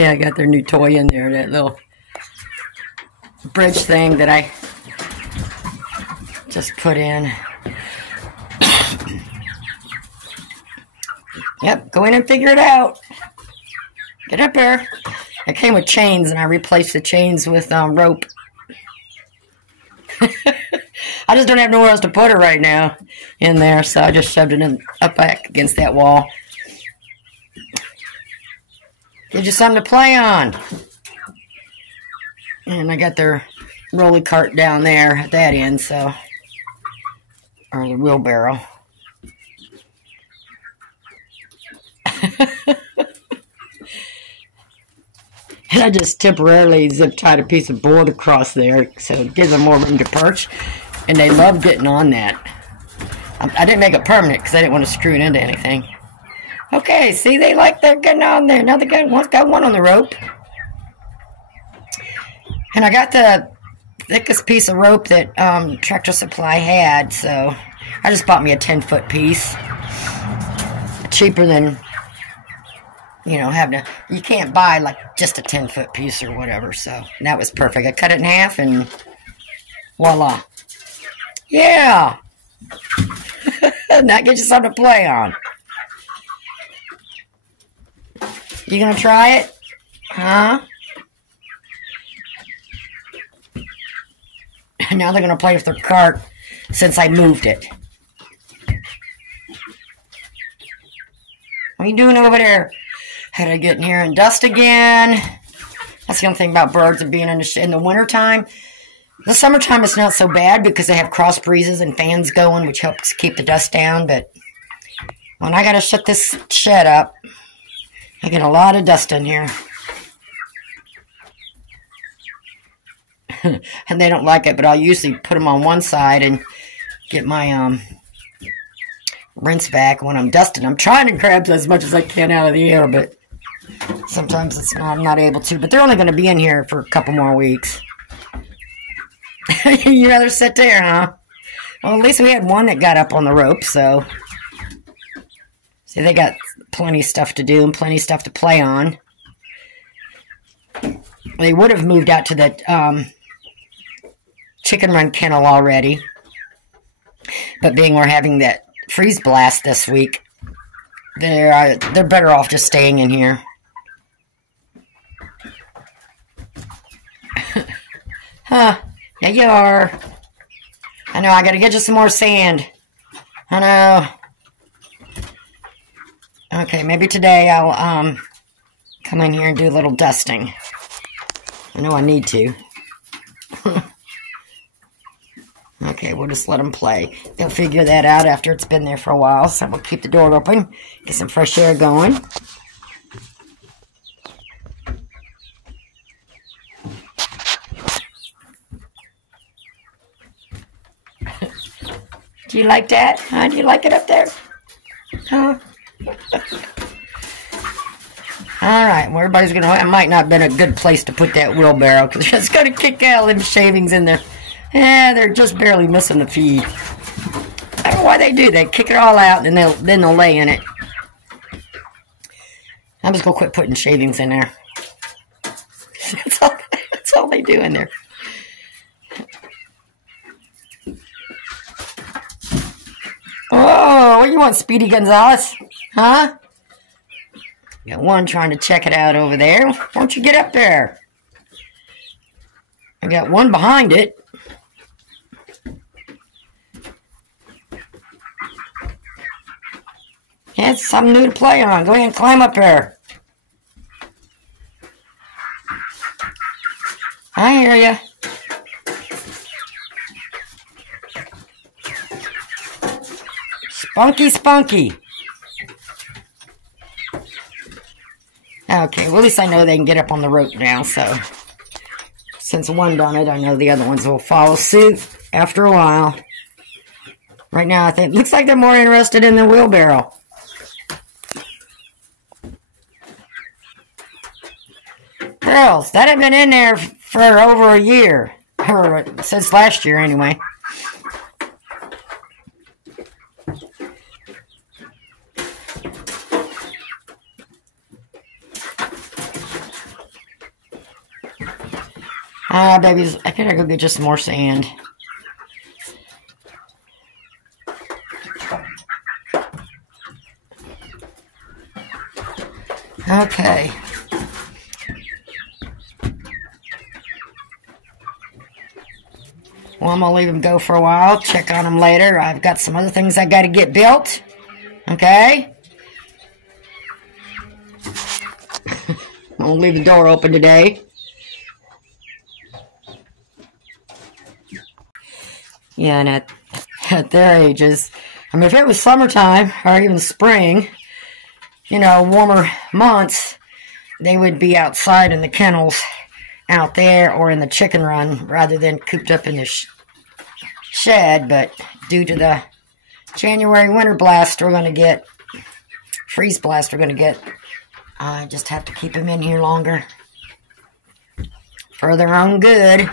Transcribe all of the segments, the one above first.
Okay, I got their new toy in there, that little bridge thing that I just put in. Yep, go in and figure it out. Get up there. It came with chains, and I replaced the chains with rope. I just don't have nowhere else to put it right now in there, so I just shoved it in, up back against that wall. Gives you something to play on. And I got their rolly cart down there at that end, so, or the wheelbarrow. And I just temporarily zip tied a piece of board across there, so it gives them more room to perch. And they love getting on that. I didn't make it permanent because I didn't want to screw it into anything. Okay, see, they like they're getting on there. Now they got one on the rope. And I got the thickest piece of rope that Tractor Supply had, so I just bought me a 10-foot piece. Cheaper than, you know, having to, you can't buy like just a 10-foot piece or whatever, so and that was perfect. I cut it in half and voila. Yeah! That gets you something to play on. You gonna try it? Huh? Now they're gonna play with their cart since I moved it. What are you doing over there? Had to get in here and dust again. That's the only thing about birds and being in the wintertime. The summertime is not so bad because they have cross breezes and fans going, which helps keep the dust down. But when I got to shut this shed up, I get a lot of dust in here. And they don't like it, but I'll usually put them on one side and get my rinse vac when I'm dusting. I'm trying to grab as much as I can out of the air, but sometimes I'm not able to. But they're only going to be in here for a couple more weeks. You'd rather sit there, huh? Well, at least we had one that got up on the rope, so. See, they got plenty of stuff to do and plenty of stuff to play on. They would have moved out to the chicken run kennel already. But being we're having that freeze blast this week, they're better off just staying in here. Huh. Yeah, you are. I know, I gotta get you some more sand. I know. Okay, maybe today I'll come in here and do a little dusting. I know I need to. Okay, we'll just let them play. They'll figure that out after it's been there for a while, so we'll keep the door open, get some fresh air going. Do you like that? Huh? Do you like it up there? Huh? Alright, well, everybody's going to... It might not have been a good place to put that wheelbarrow, because it's going to kick out them shavings in there. Yeah, they're just barely missing the feed. I don't know why they do. They kick it all out, and then they'll lay in it. I'm just going to quit putting shavings in there. That's all they do in there. Oh, what do you want, Speedy Gonzales? Huh? Got one trying to check it out over there. Why don't you get up there? I got one behind it. Yeah, it's something new to play on. Go ahead and climb up there. I hear ya. Spunky, spunky. Okay, well, at least I know they can get up on the rope now, so. Since one done it, I know the other ones will follow suit after a while. Right now, I think, looks like they're more interested in the wheelbarrow. Girls, that had been in there for over a year. Or since last year, anyway. Babies, I gotta go get just some more sand. Okay. Well, I'm gonna leave them go for a while. Check on them later. I've got some other things I gotta get built. Okay. I'm gonna leave the door open today. Yeah, and at their ages, I mean, if it was summertime or even spring, you know, warmer months, they would be outside in the kennels out there or in the chicken run rather than cooped up in the shed. But due to the January winter blast we're going to get, freeze blast we're going to get, I just have to keep them in here longer for their own good.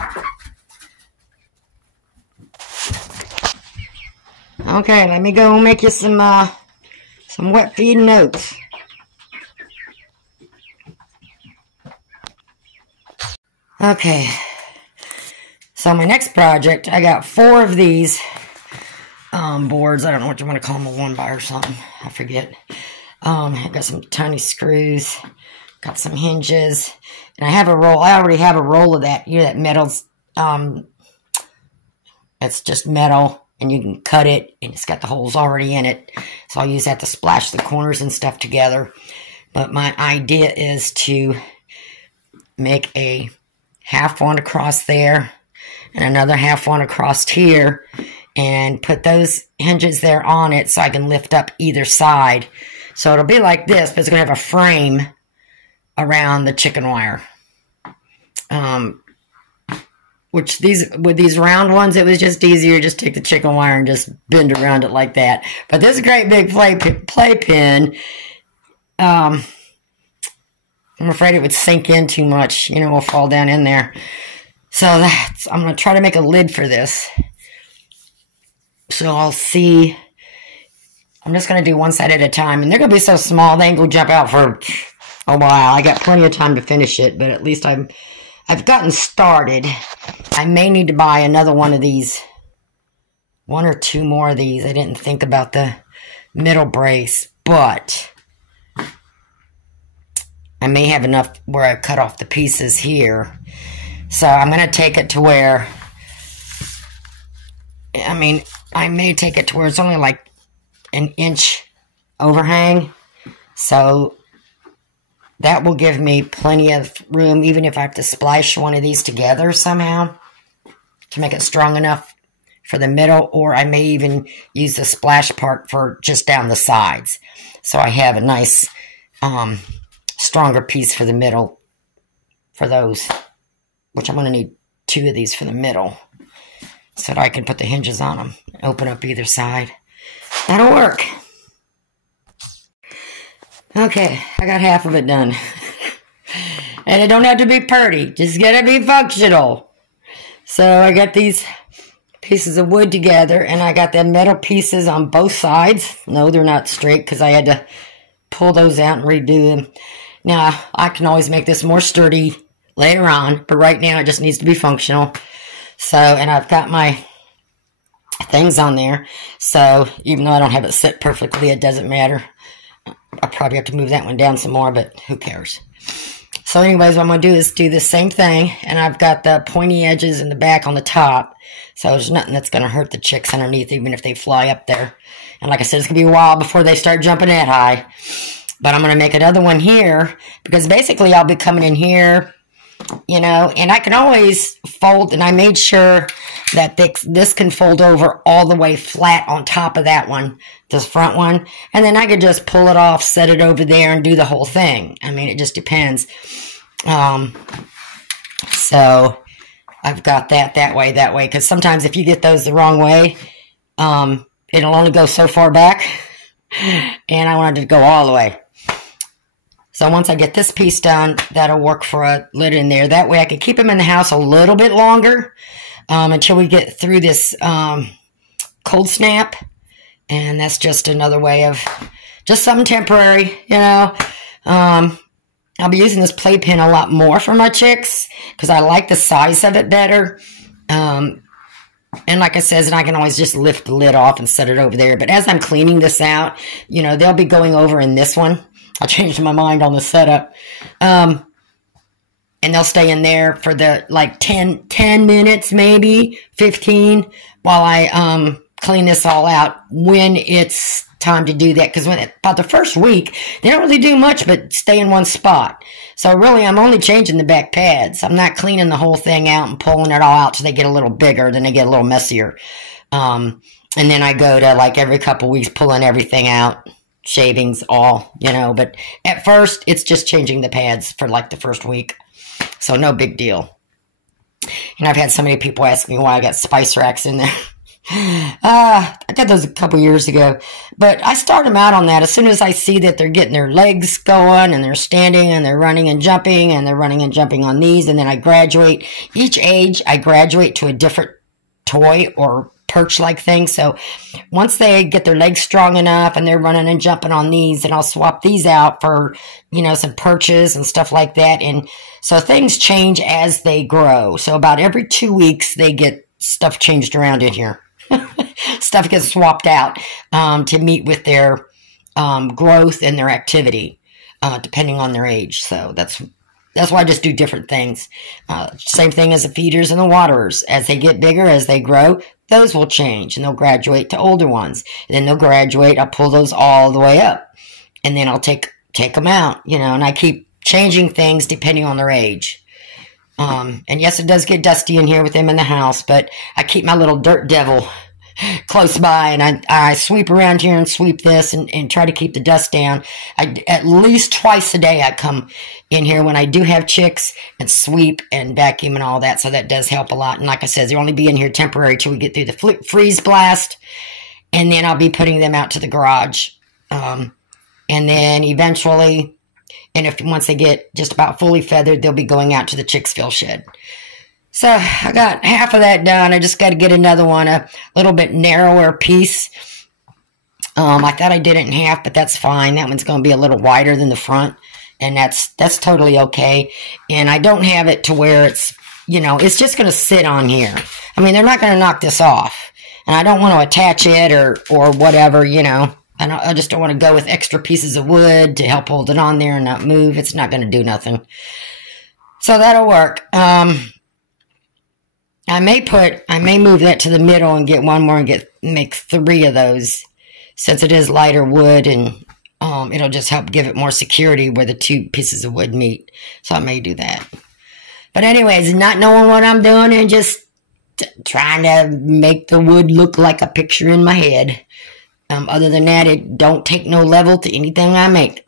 Okay, let me go make you some wet feeding oats. Okay, so my next project, I got 4 of these boards. I don't know what you want to call them, a 1-by or something. I forget. I got some tiny screws, got some hinges, and I have a roll. I already have a roll of that. You know, that metal's, it's just metal, and you can cut it, and it's got the holes already in it. So I'll use that to splash the corners and stuff together. But my idea is to make a half one across there and another half one across here and put those hinges there on it so I can lift up either side. So it'll be like this, but it's going to have a frame around the chicken wire. Which with these round ones, it was just easier. Just take the chicken wire and just bend around it like that. But this great big playpen, I'm afraid it would sink in too much. You know, will fall down in there. So I'm going to try to make a lid for this. So I'll see. I'm just going to do one side at a time. And they're going to be so small, they ain't going to jump out for a while. I got plenty of time to finish it, but at least I've gotten started. I may need to buy another one of these. 1 or 2 more of these. I didn't think about the middle brace, but I may have enough where I cut off the pieces here. So I'm going to take it to where, I mean, I may take it to where it's only like an inch overhang. So that will give me plenty of room, even if I have to splice one of these together somehow to make it strong enough for the middle, or I may even use the splash part for just down the sides. So I have a nice, stronger piece for the middle for those, which I'm going to need 2 of these for the middle so that I can put the hinges on them, open up either side. That'll work. Okay, I got half of it done. And it don't have to be pretty, just gotta be functional. So I got these pieces of wood together, and I got the metal pieces on both sides. No, they're not straight because I had to pull those out and redo them. Now, I can always make this more sturdy later on, but right now it just needs to be functional. So, and I've got my things on there. So, even though I don't have it set perfectly, it doesn't matter. I probably have to move that one down some more, but who cares? So anyways, what I'm going to do is do the same thing, and I've got the pointy edges in the back on the top, so there's nothing that's going to hurt the chicks underneath, even if they fly up there. And like I said, it's going to be a while before they start jumping that high. But I'm going to make another one here, because basically I'll be coming in here, you know, and I can always fold, and I made sure that this can fold over all the way flat on top of that one, this front one, and then I could just pull it off, set it over there, and do the whole thing. I mean, it just depends. So I've got that way, because sometimes if you get those the wrong way, it'll only go so far back, and I wanted to go all the way. So once I get this piece done, that'll work for a lid in there. That way I can keep them in the house a little bit longer until we get through this cold snap. And that's just another way of just something temporary, you know. I'll be using this playpen a lot more for my chicks because I like the size of it better. And like I says, and I can always just lift the lid off and set it over there. But as I'm cleaning this out, you know, they'll be going over in this one. I changed my mind on the setup. And they'll stay in there for the like 10 minutes, maybe 15, while I clean this all out when it's time to do that. Because about the first week, they don't really do much but stay in one spot. So really, I'm only changing the back pads. I'm not cleaning the whole thing out and pulling it all out till they get a little bigger, then they get a little messier. And then I go to like every couple weeks pulling everything out, shavings, all, you know. But at first, it's just changing the pads for like the first week. So no big deal. And I've had so many people ask me why I got spice racks in there. I got those a couple years ago, but I start them out on that as soon as I see that they're getting their legs going and they're standing and they're running and jumping and they're running and jumping on these. And then I graduate. Each age, I graduate to a different toy or perch-like thing. So once they get their legs strong enough and they're running and jumping on these, then I'll swap these out for, you know, some perches and stuff like that. And so things change as they grow. So about every 2 weeks, they get stuff changed around in here. Stuff gets swapped out to meet with their growth and their activity, depending on their age. So that's why I just do different things. Same thing as the feeders and the waterers. As they get bigger, as they grow, those will change, and they'll graduate to older ones. And then they'll graduate. I'll pull those all the way up, and then I'll take them out, you know, and I keep changing things depending on their age. And yes, it does get dusty in here with them in the house, but I keep my little dirt devil close by, and I sweep around here and sweep this and try to keep the dust down. At least twice a day I come in here when I do have chicks and sweep and vacuum and all that, so that does help a lot. And like I said, they'll only be in here temporary till we get through the freeze blast, and then I'll be putting them out to the garage. And then eventually, and once they get just about fully feathered, they'll be going out to the Chicksville shed. So I got half of that done. I just got to get another one, a little bit narrower piece. I thought I did it in half, but that's fine. That one's going to be a little wider than the front, and that's totally okay. And I don't have it to where it's, you know, it's just going to sit on here. I mean, they're not going to knock this off, and I don't want to attach it or whatever, you know. I just don't want to go with extra pieces of wood to help hold it on there and not move. It's not going to do nothing. So that'll work. I may move that to the middle and get one more and make 3 of those, since it is lighter wood, and it'll just help give it more security where the 2 pieces of wood meet. So I may do that. But anyways, not knowing what I'm doing and just trying to make the wood look like a picture in my head. Other than that, it don't take no level to anything I make.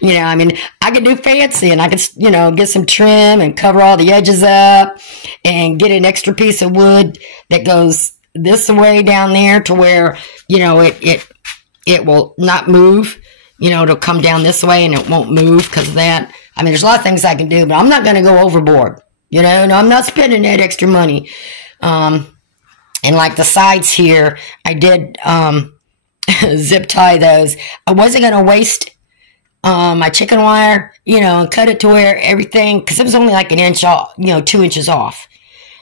You know, I mean, I could do fancy, and I could, you know, get some trim and cover all the edges up and get an extra piece of wood that goes this way down there to where, you know, it will not move. You know, it'll come down this way and it won't move because of that. I mean, there's a lot of things I can do, but I'm not going to go overboard. You know, and I'm not spending that extra money. And like the sides here, I did zip tie those. I wasn't going to waste my chicken wire, you know, and cut it to where everything, because it was only like an inch off, you know, 2 inches off.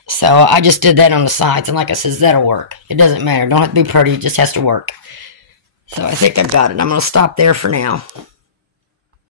So I just did that on the sides. And like I said, that'll work. It doesn't matter. Don't have to be pretty. It just has to work. So I think I've got it. I'm going to stop there for now.